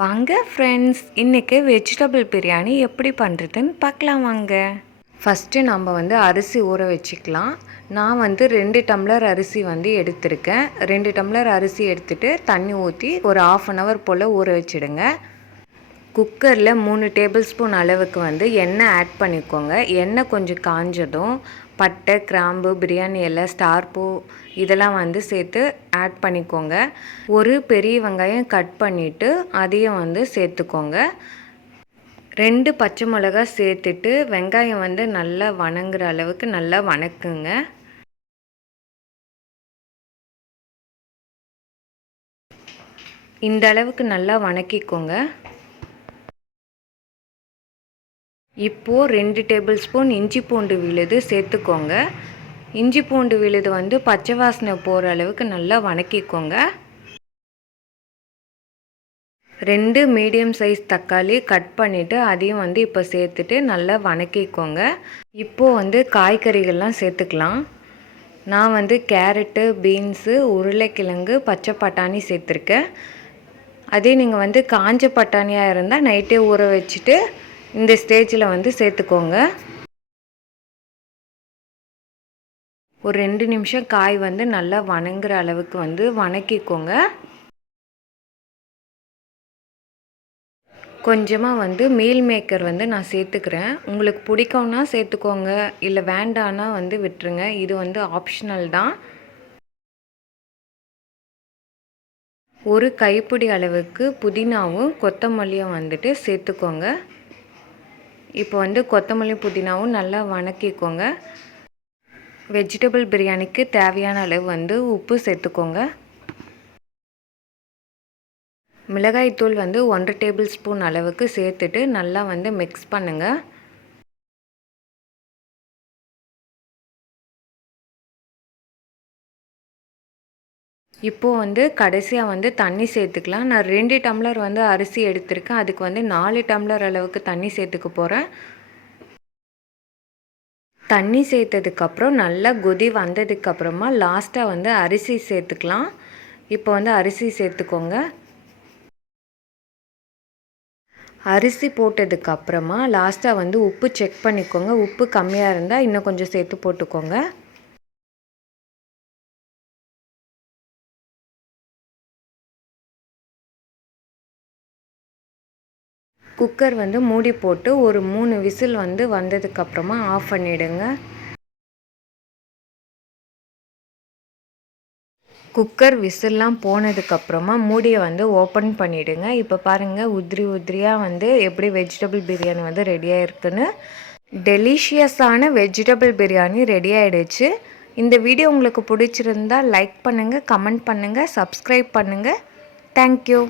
வாங்க ஃப்ரெண்ட்ஸ், இன்றைக்கி வெஜிடபிள் பிரியாணி எப்படி பண்ணுறதுன்னு பார்க்கலாம் வாங்க. ஃபஸ்ட்டு நம்ம அரிசி ஊற வச்சுக்கலாம். நான் 2 டம்ளர் அரிசி எடுத்திருக்கேன். 2 டம்ளர் அரிசி எடுத்துகிட்டு தண்ணி ஊற்றி ஒரு 1/2 hour போல் ஊற வச்சுடுங்க. குக்கரில் 3 டேபிள் ஸ்பூன் அளவுக்கு எண்ணெய் ஆட் பண்ணிக்கோங்க. எண்ணெய் கொஞ்சம் காஞ்சதும் பட்டை, கிராம்பு, பிரியாணி இலை, ஸ்டார் பூ இதெல்லாம் சேர்த்து ஆட் பண்ணிக்கோங்க. ஒரு பெரிய வெங்காயம் கட் பண்ணிவிட்டு அதையும் சேர்த்துக்கோங்க. 2 பச்சை மிளகா சேர்த்துட்டு வெங்காயம் நல்லா வணங்குற அளவுக்கு நல்லா வணக்குங்க. இந்த அளவுக்கு நல்லா வணக்கிக்கோங்க. இப்போது 2 டேபிள் ஸ்பூன் இஞ்சி பூண்டு விழுது சேர்த்துக்கோங்க. இஞ்சி பூண்டு விழுது பச்சை வாசனை போகிற அளவுக்கு நல்லா வணக்கிக்கோங்க. 2 மீடியம் சைஸ் தக்காளி கட் பண்ணிவிட்டு அதையும் இப்போ சேர்த்துட்டு நல்லா வணக்கிக்கோங்க. இப்போது காய்கறிகள்லாம் சேர்த்துக்கலாம். நான் கேரட்டு, பீன்ஸு, உருளைக்கிழங்கு, பச்சை பட்டாணி சேர்த்துருக்கேன். அதே நீங்கள் காஞ்ச பட்டாணியாக இருந்தால் நைட்டே ஊற வச்சுட்டு இந்த ஸ்டேஜில் சேர்த்துக்கோங்க. ஒரு 2 நிமிஷம் காய் நல்லா வணங்குற அளவுக்கு வணக்கிக்கோங்க. கொஞ்சமாக மீல் மேக்கர் நான் சேர்த்துக்கிறேன். உங்களுக்கு பிடிக்கும்னா சேர்த்துக்கோங்க, இல்லை வேண்டான்னா விட்டுருங்க. இது ஆப்ஷனல் தான். ஒரு கைப்பிடி அளவுக்கு புதினாவும் கொத்தமல்லியும் சேர்த்துக்கோங்க. இப்போ கொத்தமல்லி புதினாவும் நல்லா வணக்கிக்கோங்க. வெஜிடபிள் பிரியாணிக்கு தேவையான அளவு உப்பு சேர்த்துக்கோங்க. மிளகாய்த்தூள் 1 டேபிள் ஸ்பூன் அளவுக்கு சேர்த்துட்டு நல்லா மிக்ஸ் பண்ணுங்கள். இப்போது கடைசியாக தண்ணி சேர்த்துக்கலாம். நான் 2 டம்ளர் அரிசி எடுத்திருக்கேன். அதுக்கு 4 டம்ளர் அளவுக்கு தண்ணி சேர்த்துக்க போகிறேன். தண்ணி சேர்த்ததுக்கப்புறம் நல்லா கொதி வந்ததுக்கப்புறமா லாஸ்ட்டாக அரிசி சேர்த்துக்கலாம். இப்போ அரிசி சேர்த்துக்கோங்க. அரிசி போட்டதுக்கப்புறமா லாஸ்ட்டாக உப்பு செக் பண்ணிக்கோங்க. உப்பு கம்மியாக இருந்தால் இன்னும் கொஞ்சம் சேர்த்து போட்டுக்கோங்க. குக்கர் மூடி போட்டு ஒரு 3 விசில் வந்ததுக்கப்புறமா ஆஃப் பண்ணிவிடுங்க. குக்கர் விசில்லாம் போனதுக்கப்புறமா மூடியை ஓப்பன் பண்ணிவிடுங்க. இப்போ பாருங்கள், உதிரி உதிரியாக எப்படி வெஜிடபிள் பிரியாணி ரெடியாக இருக்குன்னு. டெலிஷியஸான வெஜிடபிள் பிரியாணி ரெடி ஆகிடுச்சு. இந்த வீடியோ உங்களுக்கு பிடிச்சிருந்தால் லைக் பண்ணுங்கள், கமெண்ட் பண்ணுங்கள், சப்ஸ்கிரைப் பண்ணுங்கள். தேங்க்யூ.